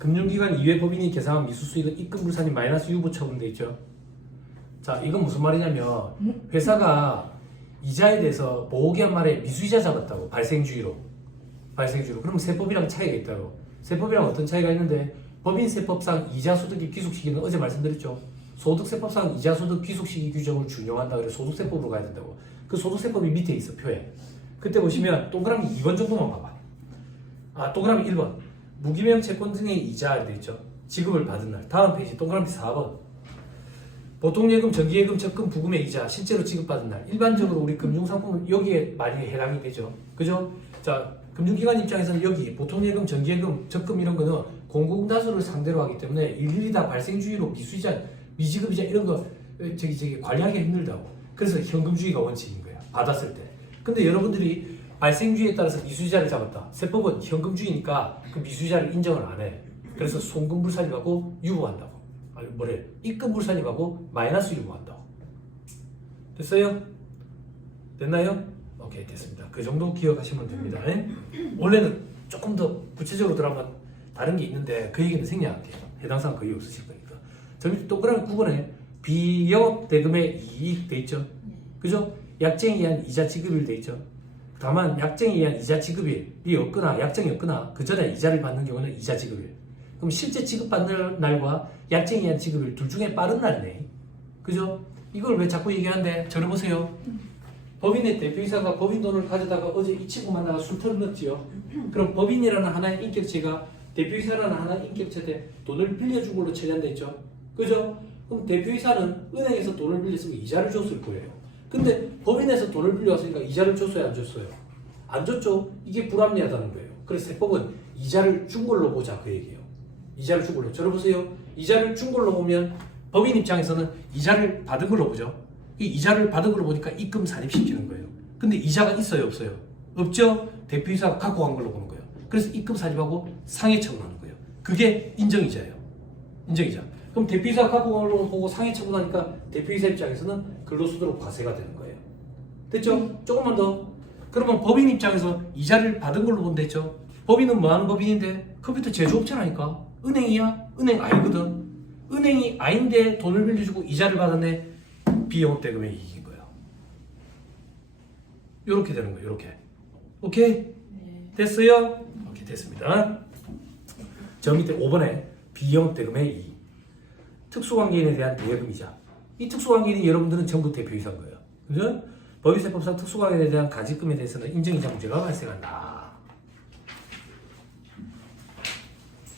금융기관 이외 법인이 계상한 미수수익은 입금불산이 마이너스 유보 처분돼 있죠. 자, 이건 무슨 말이냐면 회사가 이자에 대해서 보호기한 말에 미수이자 잡았다고. 발생주의로. 그러면 세법이랑 차이가 있다고. 세법이랑 어떤 차이가 있는데 법인세법상 이자소득의 귀속시기는 어제 말씀드렸죠. 소득세법상 이자소득 귀속시기 규정을 준용한다. 그래서 소득세법으로 가야 된다고. 그 소득세법이 밑에 있어, 표에. 그때 보시면 동그라미 2번 정도만 봐봐. 아, 동그라미 1번. 무기명 채권 등의 이자 돼 있죠. 지급을 받은 날. 다음 페이지 동그라미 4번. 보통예금, 정기예금, 적금, 부금의 이자 실제로 지급받은 날. 일반적으로 우리 금융상품은 여기에 많이 해당이 되죠. 그죠? 자, 금융기관 입장에서는 여기 보통예금, 정기예금, 적금 이런 거는 공공다수를 상대로 하기 때문에 일일이 다 발생주의로 미수이자, 미지급이자 이런 거 관리하기 힘들다고. 그래서 현금주의가 원칙인 거야. 받았을 때. 근데 여러분들이 발생주의에 따라서 미수이자를 잡았다. 세법은 현금주의니까 그 미수이자를 인정을 안 해. 그래서 송금불산임하고 유보한다고. 아니 뭐래? 입금불산임하고 마이너스 유보한다고. 됐어요? 됐나요? 오케이, 됐습니다. 그 정도 기억하시면 됩니다. 원래는 조금 더 구체적으로 들어가면 다른 게 있는데 그 얘기는 생략할게요. 해당 사항 거의 없으실 거니까. 저기 동그라미 9번에 비영업 대금의 이익 돼 있죠. 그죠? 약정에 의한 이자 지급일 돼 있죠. 다만 약정에 의한 이자 지급일이 없거나 약정이 없거나 그 전에 이자를 받는 경우는 이자 지급일. 그럼 실제 지급받는 날과 약정에 의한 지급일 둘 중에 빠른 날이네. 그죠? 이걸 왜 자꾸 얘기하는데 저러보세요. 법인의 대표이사가 법인 돈을 가져다가 어제 이 친구 만나가 술 털어넣었지요. 그럼 법인이라는 하나의 인격체가 대표이사라는 하나의 인격체한테 돈을 빌려준 걸로 처리한다 했죠. 그죠? 그럼 대표이사는 은행에서 돈을 빌렸으면 이자를 줬을 거예요. 근데 법인에서 돈을 빌려왔으니까 이자를 줬어요, 안 줬어요? 안 줬죠? 이게 불합리하다는 거예요. 그래서 세법은 이자를 준 걸로 보자, 그 얘기예요. 이자를 준 걸로. 저러보세요. 이자를 준 걸로 보면 법인 입장에서는 이자를 받은 걸로 보죠. 이 이자를 받은 걸로 보니까 입금 산입시키는 거예요. 근데 이자가 있어요, 없어요? 없죠? 대표이사가 갖고 간 걸로 보는 거예요. 그래서 입금 산입하고 상해 처분하는 거예요. 그게 인정이자예요. 인정이자. 그럼 대표이사가 갖고 간 걸로 보고 상해 처분하니까 대표이사 입장에서는 근로소득으로 과세가 되는 거예요. 됐죠? 조금만 더. 그러면 법인 입장에서 이자를 받은 걸로 본다 했죠? 법인은 뭐 하는 법인인데? 컴퓨터 제조업체라니까. 은행이야? 은행 아니거든. 은행이 아닌데 돈을 빌려주고 이자를 받았네. 비영업대금의 이익인 거예요. 요렇게 되는 거예요. 요렇게. 오케이? 네. 됐어요? 오케이, 됐습니다. 저 밑에 5번에 비영업대금의 이익. 특수관계인에 대한 대여금이자. 이 특수관계인이 여러분들은 전부 대표이사인 거예요. 그죠? 법인세법상 특수관계인에 대한 가지금에 대해서는 인정이자 문제가 발생한다.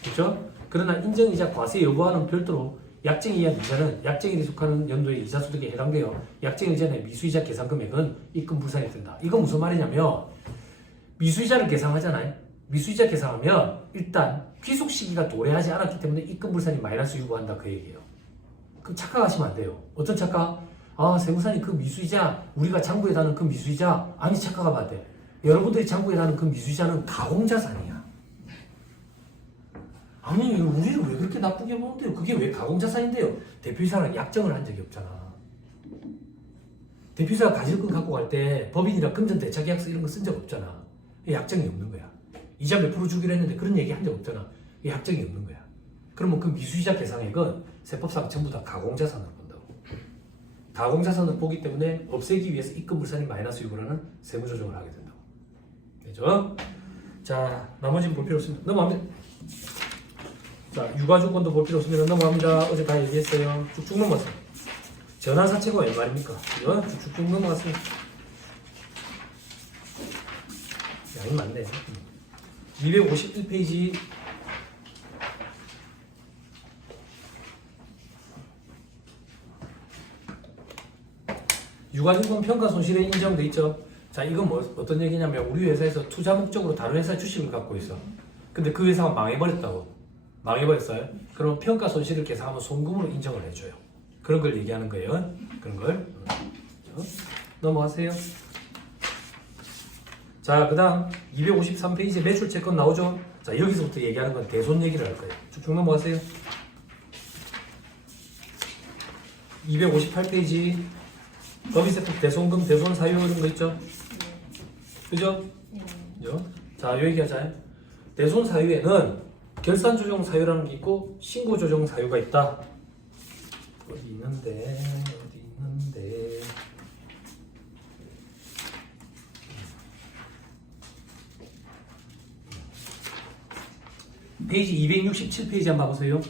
그렇죠? 그러나 인정이자 과세 여부와는 별도로 약정에 의한 이자는 약정일에 속하는 연도의 이자소득에 해당되어 약정일 전의 미수이자 계산 금액은 입금 불산이 된다. 이건 무슨 말이냐면 미수이자를 계산하잖아요. 미수이자 계산하면 일단 귀속 시기가 도래하지 않았기 때문에 입금 불산이 마이너스 유보한다, 그 얘기예요. 그럼 착각하시면 안 돼요. 어떤 착각? 아, 세무사님 그 미수이자 우리가 장부에 다는 그 미수이자 아니, 착각하면 안 돼. 여러분들이 장부에 다는 그 미수이자는 가공자산이야. 아니, 우리를 왜 그렇게 나쁘게 보는데요? 그게 왜 가공자산인데요? 대표이사랑 약정을 한 적이 없잖아. 대표이사가 가지금 갖고 갈 때 법인이랑 금전대차계약서 이런 거 쓴 적 없잖아. 약정이 없는 거야. 이자 몇 프로 주기로 했는데 그런 얘기 한 적 없잖아. 약정이 없는 거야. 그러면 그 미수이자 계산액은 세법상 전부 다 가공자산으로 본다고. 가공자산을 보기 때문에 없애기 위해서 입금불산이 마이너스 유보라는 세무조정을 하게 된다고. 되죠? 자, 나머지는 볼 필요 없습니다. 넘어갑니다. 자, 유가조건도 볼 필요 없으면 넘어갑니다. 어제 다 얘기했어요. 쭉쭉 넘어갔어요. 전환사채가 웬 말입니까? 이거 쭉쭉 넘어갔습니다. 양이 많네. 251페이지. 유가증권 평가 손실에 인정돼 있죠. 자, 이건 뭐 어떤 얘기냐면 우리 회사에서 투자 목적으로 다른 회사 주식을 갖고 있어. 근데 그 회사가 망해버렸다고. 망해버렸어요. 그럼 평가 손실을 계산하면 송금으로 인정을 해줘요. 그런 걸 얘기하는 거예요. 그런 걸. 넘어가세요. 자, 그 다음 253페이지에 매출채권 나오죠. 자, 여기서부터 얘기하는 건 대손 얘기를 할 거예요. 쭉쭉 넘어가세요. 258페이지 법인세법 대손금, 대손사유 이런 거 있죠? 그죠? 자, 요 얘기하자. 대손사유에는 결산 조정 사유라는 게 있고 신고 조정 사유가 있다. 어디 있는데 페이지 267페이지 한번 봐보세요.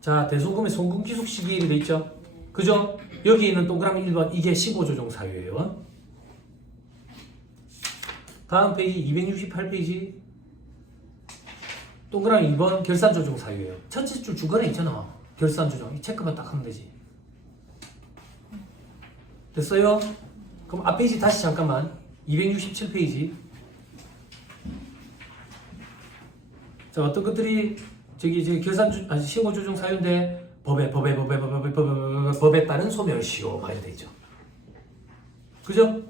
자, 대손금의 송금기속 시기일이 돼 있죠? 그죠? 여기 있는 동그라미 1번 이게 신고조정 사유예요. 다음 페이지 268페이지 동그라미 2번 결산조정 사유예요. 첫째 줄 중간에 있잖아. 결산조정. 이 체크만 딱 하면 되지. 됐어요? 그럼 앞 페이지 다시 잠깐만. 267페이지. 자, 어떤 것들이 저기 신고조정 사유인데 법에 따른 소멸시효 많이 돼 있죠. 그죠?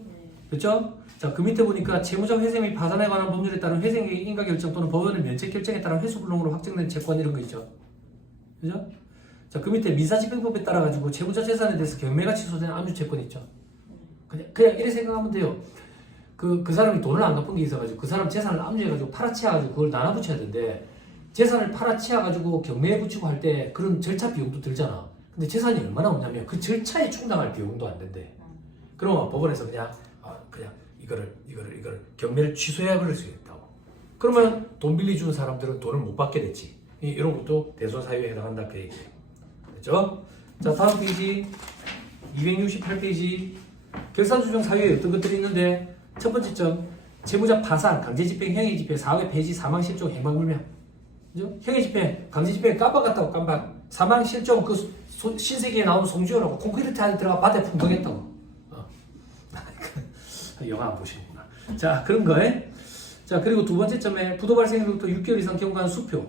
그렇죠? 자, 그 밑에 보니까 채무자 회생 및 파산에 관한 법률에 따른 회생의 인가 결정 또는 법원의 면책 결정에 따른 회수불능으로 확정된 채권 이런 거 있죠. 그죠? 자, 그 밑에 민사집행법에 따라 가지고 채무자 재산에 대해서 경매가 취소된 압류 채권 있죠. 그냥 이렇게 생각하면 돼요. 그 사람이 돈을 안 갚은 게 있어가지고 그 사람 재산을 압류해가지고 팔아치워가지고 그걸 나눠 붙여야 되는데 재산을 팔아치워가지고 경매에 붙이고 할 때 그런 절차 비용도 들잖아. 근데 재산이 얼마나 없냐면 그 절차에 충당할 비용도 안 된대. 그러면 법원에서 그냥 이거를 경매를 취소해야 버릴 수 있다고. 그러면 돈 빌려준 사람들은 돈을 못 받게 됐지. 이런 것도 대손 사유에 해당한다 그 얘기예요. 됐죠? 자, 다음 페이지 268페이지 결산조정 사유에 어떤 것들이 있는데 첫 번째 점 채무자 파산, 강제집행, 형해집행, 사후의 폐지, 사망실종, 행방불명. 그죠? 형해집행, 강제집행 깜빡했다고 깜빡. 사망실종 그 신세계에 나오는 송지효라고 콘크리트 안에 들어가 바다에 풍덩했다고. 영화 안 보시는구나. 자, 그런 거에. 자, 그리고 두 번째 점에 부도 발생으로부터 6개월 이상 경과한 수표,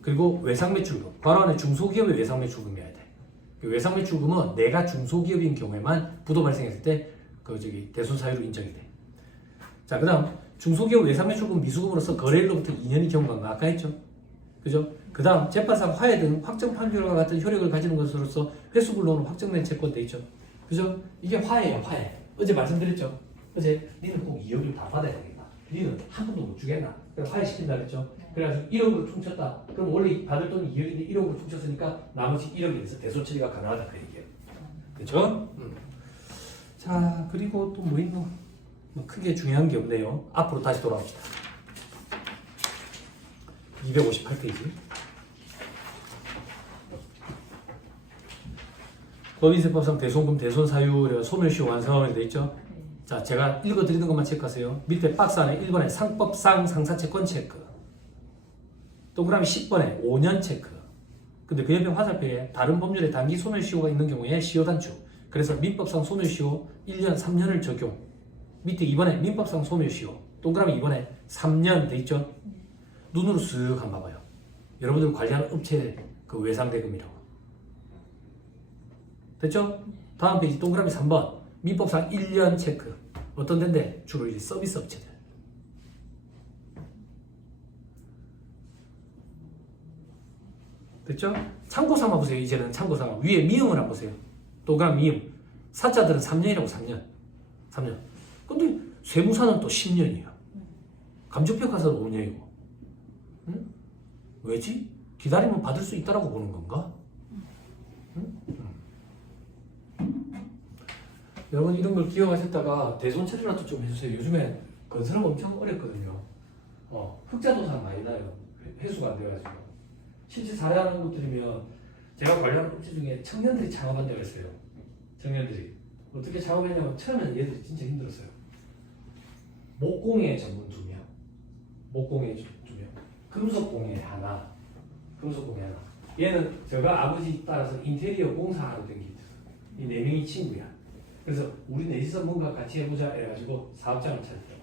그리고 외상매출금. 괄호 안에 중소기업의 외상매출금이어야 돼. 그 외상매출금은 내가 중소기업인 경우에만 부도 발생했을 때 대손 사유로 인정이 돼. 자, 그 다음 중소기업 외상매출금 미수금으로서 거래일로부터 2년이 경과한 거 아까 했죠. 그죠? 그 다음 재판상 화해 등 확정 판결과 같은 효력을 가지는 것으로서 회수불능으로 확정된 채권 돼 있죠. 그죠? 이게 화해예요, 화해. 어제 말씀드렸죠. 어제 니는 꼭 2억을 다 받아야 되겠다. 니는 한 푼도 못 주겠나? 그래서 화해시킨다 그랬죠. 그래가지고 1억으로 퉁쳤다. 그럼 원래 받을 돈이 2억인데 1억으로 퉁쳤으니까 나머지 1억에 대해서 대손 처리가 가능하다 그 얘기예요. 그렇죠? 자, 그리고 또 뭐 있노? 뭐 크게 중요한 게 없네요. 앞으로 다시 돌아옵시다. 258페이지. 법인세법상 대손금, 대손사유, 소멸시효 완성하면 돼 있죠. 자, 제가 읽어드리는 것만 체크하세요. 밑에 박스 안에 1번에 상법상 상사채권 체크, 동그라미 10번에 5년 체크. 근데 그 옆에 화살표에 다른 법률에 단기 소멸시효가 있는 경우에 시효 단축. 그래서 민법상 소멸시효 1년, 3년을 적용. 밑에 2번에 민법상 소멸시효, 동그라미 2번에 3년 돼 있죠. 눈으로 쓱 한번 봐봐요. 여러분들 관리하는 업체 그 외상대금이라고. 됐죠? 다음 페이지 동그라미 3번 민법상 1년 체크. 어떤 데인데? 주로 이제 서비스 업체들. 됐죠? 참고삼아 보세요. 이제는 참고삼아. 위에 미음을 한번 보세요. 동그라미 미음. 사자들은 3년이라고 3년. 3년. 근데 세무사는 또 10년이에요. 감정평가사는 5년이고. 응? 왜지? 기다리면 받을 수 있다라고 보는 건가? 응? 여러분 이런 걸 기억하셨다가 대손 처리라도 좀 해주세요. 요즘에 건설은 엄청 어렵거든요. 흑자도상 많이 나요. 회수가 안 돼가지고. 실제 잘하는 곳들이면 제가 관리하는 업체 중에 청년들이 창업한 데가 있어요. 청년들이 어떻게 창업했냐면 처음에는 얘들이 진짜 힘들었어요. 목공예 전문 2명, 목공예 2명, 금속공예 하나, 금속공예 하나. 얘는 제가 아버지 따라서 인테리어 공사하러 댕기죠. 이 4명이 친구야. 그래서 우리 넷이서 뭔가 같이 해보자 해가지고 사업장을 찾았대요.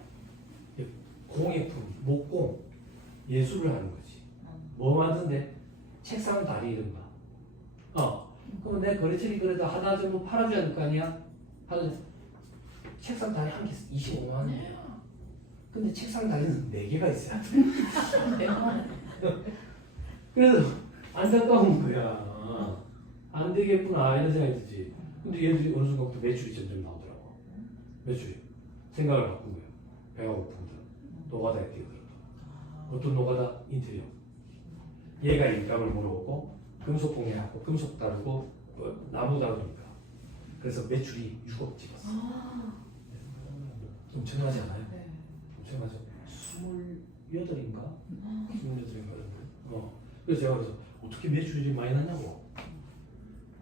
공예품, 목공, 예술을 하는 거지. 뭐 만드는데? 책상 다리 이런 거. 그럼 내 거래처리 그래도 하나 정도 팔아줘야 될 거 아니야? 하는 책상 다리 한 개 25만 원이에요. 근데 책상 다리는 4개가 있어야 돼. 그래서 안타까운 거야. 안 되겠구나 이런 생각이 들지. 근데 얘들이 어느 순간부터 매출이 점점 나오더라고. 매출이 생각을 바꾼 거예요. 배가 고프거든. 노가다에 뛰어들어. 어떤 노가다? 인테리어. 얘가 인감을 물어보고 금속 공예하고 금속 다루고 나무 다루니까. 그래서 매출이 6억 찍었어. 엄청나지 않아요? 네. 엄청나죠? 28인가? 28인가? 그래서 제가 그래서 어떻게 매출이 많이 났냐고.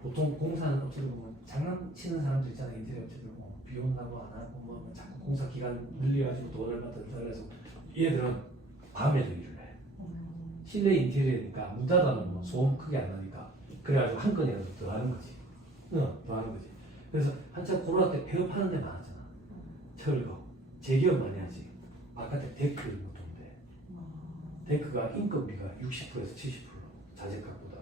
보통 공사는 어쨌든 뭐 장난치는 사람들 있잖아요. 인테리어 업체들 비 온다고 안 하고 뭐 자꾸 공사 기간 늘려가지고 돈을 받든다 그래서 얘들은 밤에도 일을 해. 실내 인테리어니까 문 닫아놓으면 소음 크게 안 나니까 그래가지고 한 건이라도 더 하는 거지. 더 하는 거지. 그래서 한참 코로나 때 폐업하는 데 많았잖아. 철거. 재기업 많이 하지. 아파트 데크 이런 것도 온대. 데크가 인건비가 60%에서 70% 자재값보다.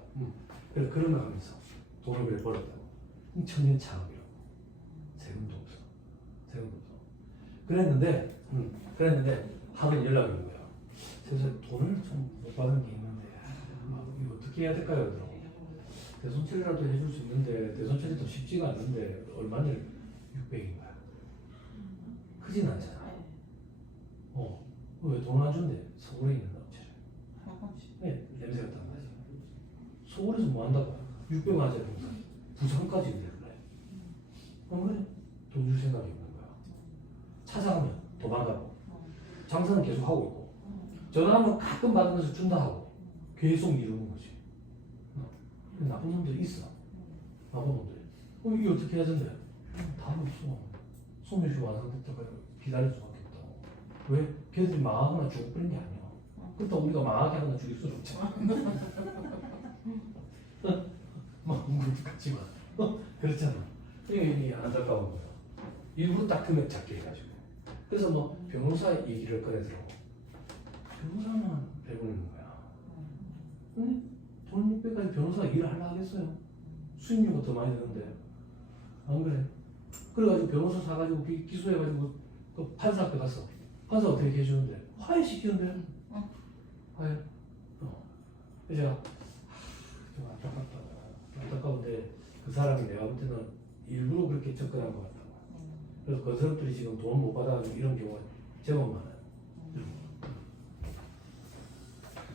그래서 그런 거 하면서 돈을 그래 벌었다고. 청년 창업이라고. 세금도 없어. 세금도 없어. 그랬는데 하루는 연락이 온 거야. 그래서 돈을 좀 못 받은 게 있는데 이거 어떻게 해야 될까요? 그러더라고. 대손처리라도 해줄 수 있는데 대손처리도 쉽지가 않는데 얼마냐? 600인 거야. 크진 않잖아. 왜 돈 안 준대? 서울에 있는 업체를. 네, 냄새가 딴 거지. 서울에서 뭐 한다고? 600만 원짜리 공사. 부산까지 내려래. 그래? 돈 줄 생각이 없는 거야. 찾아가면 도망가고. 장사는 계속 하고 있고. 전화하면 가끔 받으면서 준다 하고. 계속 미루는 거지. 나쁜 놈들이 있어. 나쁜 놈들. 이게 어떻게 해야 된대? 답 없어. 소멸시 완성됐다가 기다릴 수밖에 없다고. 왜? 걔들이 망하거나 죽어버린 게 아니야. 그렇다고 우리가 망하게 하거나 죽일 수는 없잖아. 같지만 그렇잖아. 이게 안타까운 거야. 일부러 딱 금액 잡게 해가지고. 그래서 뭐 변호사 얘기를 꺼내더라고. 변호사만 배우는 거야. 응? 돈 600까지 변호사가 일을 하려 하겠어요? 수임료가 더 많이 드는데. 안 그래? 그래가지고 변호사 사가지고 기소해가지고 그 판사 앞에 갔어. 판사 어떻게 해주는데? 화해 시키는데. 화해. 그래서 제가 좀 안타까운데 그 사람이 내가 볼 때는 일부러 그렇게 접근한 것 같다고. 그래서 그 사람들이 지금 돈 못 받아가지고 이런 경우가 제법 많아요.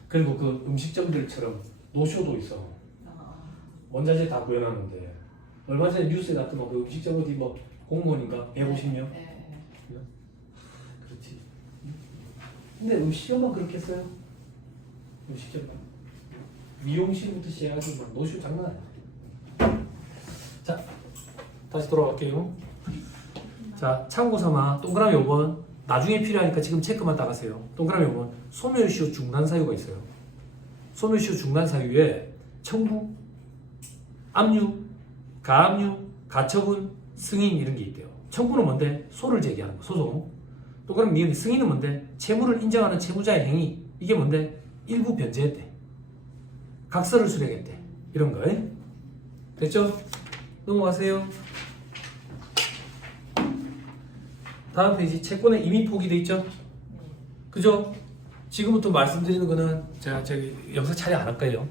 그리고 그 음식점들처럼 노쇼도 있어. 원자재 다 구해놨는데 얼마 전에 뉴스에 났더만 그 음식점 어디 뭐 공무원인가 150명? 그렇지. 근데 음식점만 그렇게 써요. 음식점만. 미용실부터 시작해서 막 노쇼 장난 아니야. 자, 다시 돌아갈게요. 자, 참고삼아 동그라미 5번 나중에 필요하니까 지금 체크만 따가세요. 동그라미 5번 소멸시효 중단 사유가 있어요. 소멸시효 중단 사유에 청구, 압류, 가압류, 가처분, 승인 이런 게 있대요. 청구는 뭔데? 소를 제기하는 거, 소송. 동그라미 니은 승인은 뭔데? 채무를 인정하는 채무자의 행위. 이게 뭔데? 일부 변제했대. 각서를 수령했대. 이런 거. 됐죠? 넘어가세요. 다음 페이지 채권은 이미 포기돼 있죠? 그죠? 지금부터 말씀드리는 거는 제가 저기 영상 촬영 안 할 거예요.